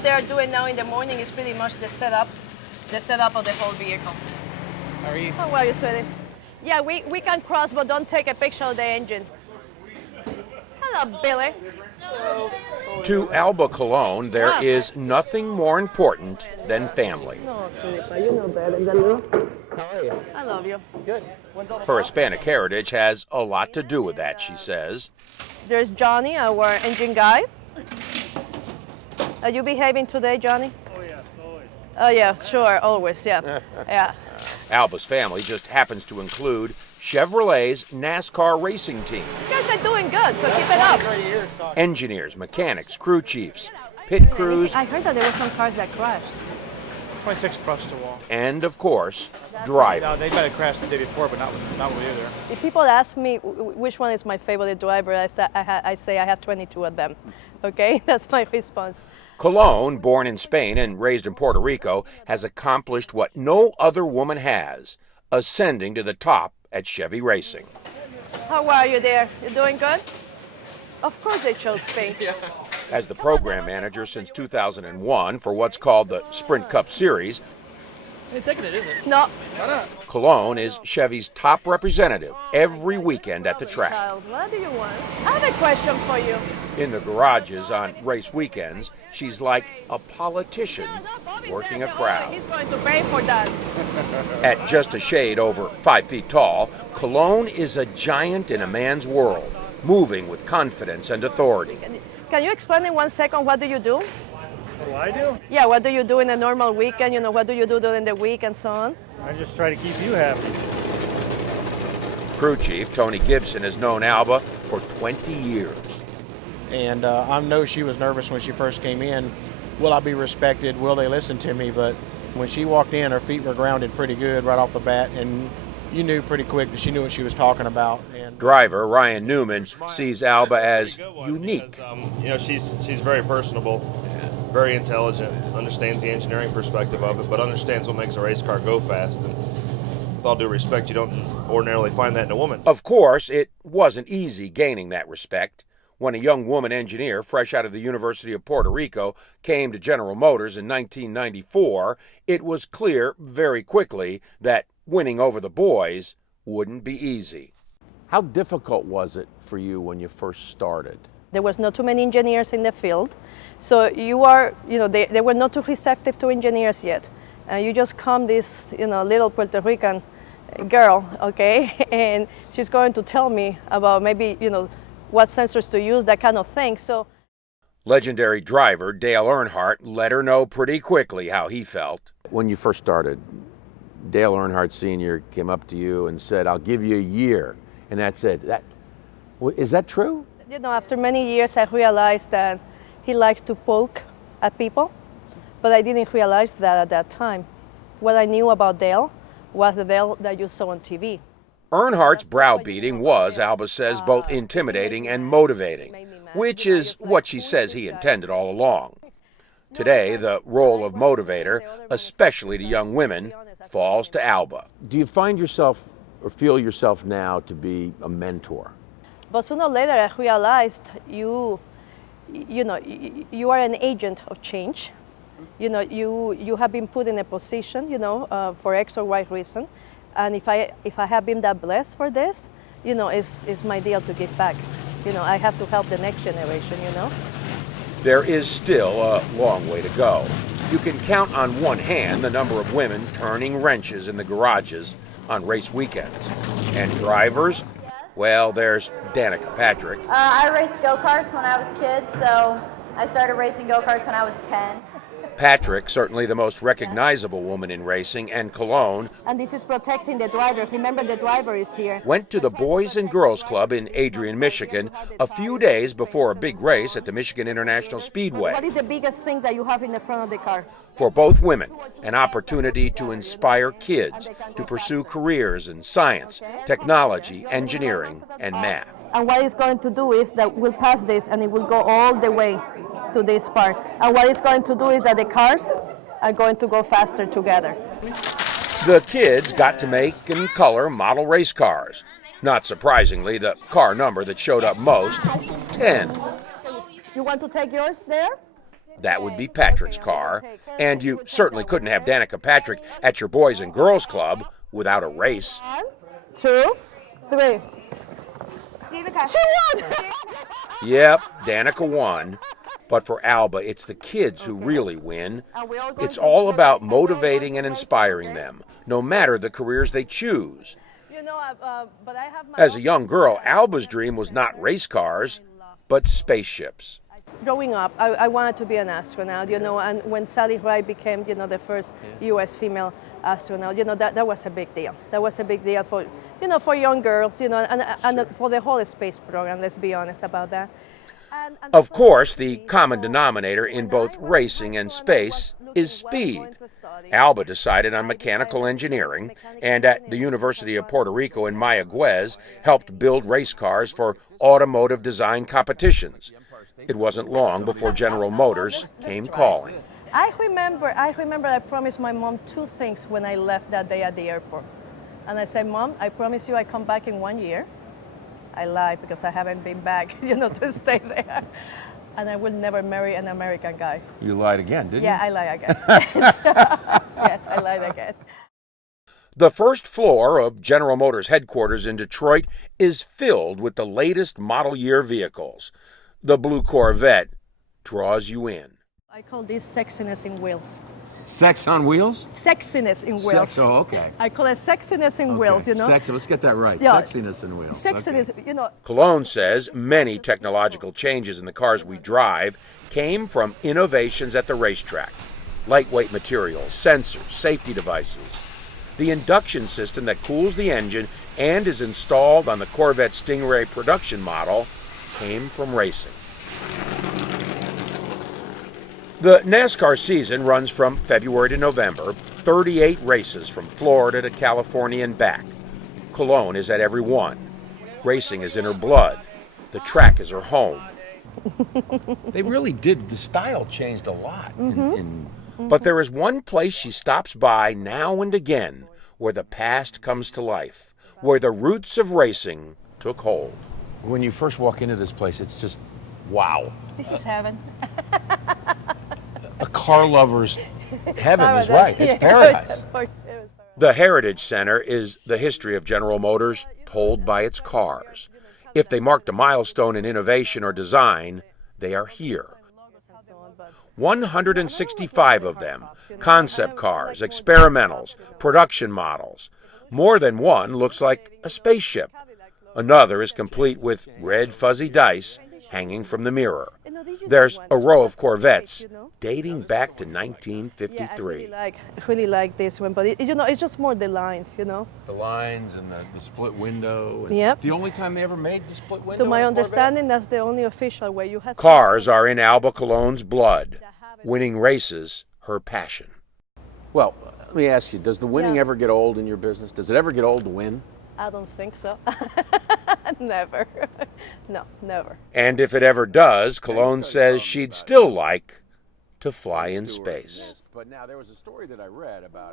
what they are doing now in the morning is pretty much the setup of the whole vehicle. How are you? How are you, sweetie? Yeah, we can cross, but don't take a picture of the engine. Hello, Billy. To Alba Colon, there is nothing more important than family. No, sweetie, but you know better than you. How are you? I love you. Good. When's all the Her Hispanic heritage has a lot to do with that, she says. There's Johnny, our engine guy. Are you behaving today, Johnny? Oh, yes, always. Oh, yeah, sure, always, yeah. Yeah. Alba's family just happens to include Chevrolet's NASCAR racing team. You guys are doing good, so keep it up. Engineers, mechanics, crew chiefs, pit crews, I heard that there were some cars that crashed. 26 brushed the wall. and, of course, drivers. No, they might have crashed the day before, but not with you there. If people ask me which one is my favorite driver, I say I have 22 of them. Okay, that's my response. Colon, born in Spain and raised in Puerto Rico, has accomplished what no other woman has, ascending to the top at Chevy Racing. How are you there? You doing good? Of course they chose Spain. As the program manager since 2001 for what's called the Sprint Cup Series, You're taking it, isn't it? No. Why not? Colon is Chevy's top representative every weekend at the track. Child, what do you want? I have a question for you. In the garages on race weekends, she's like a politician working a crowd. He's going to pay for that. At just a shade over 5 feet tall, Colon is a giant in a man's world, moving with confidence and authority. Can you explain in 1 second what do you do? What do I do? Yeah, what do you do in a normal weekend? You know, what do you do during the week and so on? I just try to keep you happy. Crew chief Tony Gibson has known Alba for 20 years. And I know she was nervous when she first came in. Will I be respected? Will they listen to me? But when she walked in, her feet were grounded pretty good right off the bat, and you knew pretty quick that she knew what she was talking about. And Driver Ryan Newman sees Alba as unique. Because, she's very personable, very intelligent, understands the engineering perspective of it, but understands what makes a race car go fast. And with all due respect, you don't ordinarily find that in a woman. Of course, it wasn't easy gaining that respect. When a young woman engineer fresh out of the University of Puerto Rico came to General Motors in 1994, it was clear very quickly that winning over the boys wouldn't be easy. How difficult was it for you when you first started? There was not too many engineers in the field, so they were not too receptive to engineers yet. You just come this, little Puerto Rican girl, okay, and she's going to tell me about maybe, what sensors to use, that kind of thing. So, Legendary driver Dale Earnhardt let her know pretty quickly how he felt. When you first started, Dale Earnhardt Sr. came up to you and said, "I'll give you a year," and that's it. Is that true? After many years, I realized that he likes to poke at people, but I didn't realize that at that time. What I knew about Dale was the Dale that you saw on TV. Earnhardt's browbeating was, Alba says, both intimidating and motivating, which is what she says he intended all along. Today, the role of motivator, especially to young women, falls to Alba. Do you find yourself or feel yourself now to be a mentor? But sooner or later, I realized you are an agent of change. You have been put in a position, for X or Y reason. And if I have been that blessed for this, it's my deal to give back. I have to help the next generation, There is still a long way to go. You can count on one hand the number of women turning wrenches in the garages on race weekends. And drivers, well, there's Danica Patrick. I raced go-karts when I was a kid, so I started racing go-karts when I was 10. Patrick, certainly the most recognizable woman in racing, and Colon, and this is protecting the driver. Remember, the driver is here. Went to the Boys and Girls Club in Adrian, Michigan, a few days before a big race at the Michigan International Speedway. What is the biggest thing that you have in the front of the car? For both women, an opportunity to inspire kids to pursue careers in science, technology, engineering, and math. And what it's going to do is that we'll pass this and it will go all the way to this part. And what it's going to do is that the cars are going to go faster together. The kids got to make and color model race cars. Not surprisingly, the car number that showed up most, 10. You want to take yours there? That would be Patrick's car, and you certainly couldn't have Danica Patrick at your Boys and Girls Club without a race. 1, 2, 3. She won! Yep, Danica won. But for Alba, it's the kids who really win. It's all about motivating and inspiring them, no matter the careers they choose. As a young girl, Alba's dream was not race cars, but spaceships. Growing up, I wanted to be an astronaut, and when Sally Ride became, the first U.S. female astronaut, that was a big deal. That was a big deal for, for young girls, and for the whole space program, let's be honest about that. Of course, the common denominator in both racing and space is speed. Alba decided on mechanical engineering, and at the University of Puerto Rico in Mayagüez helped build race cars for automotive design competitions. It wasn't long before General Motors came calling. I remember I promised my mom 2 things when I left that day at the airport. And I said, Mom, I promise you I come back in 1 year. I lied because I haven't been back, to stay there. And I will never marry an American guy. You lied again, didn't you? Yeah, I lied again. Yes, I lied again. The first floor of General Motors headquarters in Detroit is filled with the latest model year vehicles. The blue Corvette draws you in. I call this sexiness in wheels. Sex on wheels? Sexiness in wheels. Sex, oh, okay. I call it sexiness in wheels, Sex, let's get that right. Yeah. Sexiness in wheels. Sexiness, Okay. Colon says many technological changes in the cars we drive came from innovations at the racetrack. Lightweight materials, sensors, safety devices. The induction system that cools the engine and is installed on the Corvette Stingray production model came from racing. The NASCAR season runs from February to November, 38 races from Florida to California and back. Colon is at every one. Racing is in her blood. The track is her home. They really did. The style changed a lot. But there is one place she stops by now and again where the past comes to life, where the roots of racing took hold. When you first walk into this place, it's just, wow. This is heaven. A car lover's heaven is right. It's paradise. The Heritage Center is the history of General Motors told by its cars. If they marked a milestone in innovation or design, they are here. 165 of them, concept cars, experimentals, production models. More than one looks like a spaceship. Another is complete with red fuzzy dice hanging from the mirror. There's a row of Corvettes dating back to 1953. Yeah, I really like this one, but it's just more the lines, The lines and the split window. Yep. The only time they ever made the split window. To my on a Corvette? understanding, that's the only official way you have. Cars are in Alba Colon's blood. Winning races, her passion. Well, let me ask you, does the winning ever get old in your business? Does it ever get old to win? I don't think so. Never. No, never. And if it ever does, Colon says she'd still like to fly in space. But now there was a story that I read about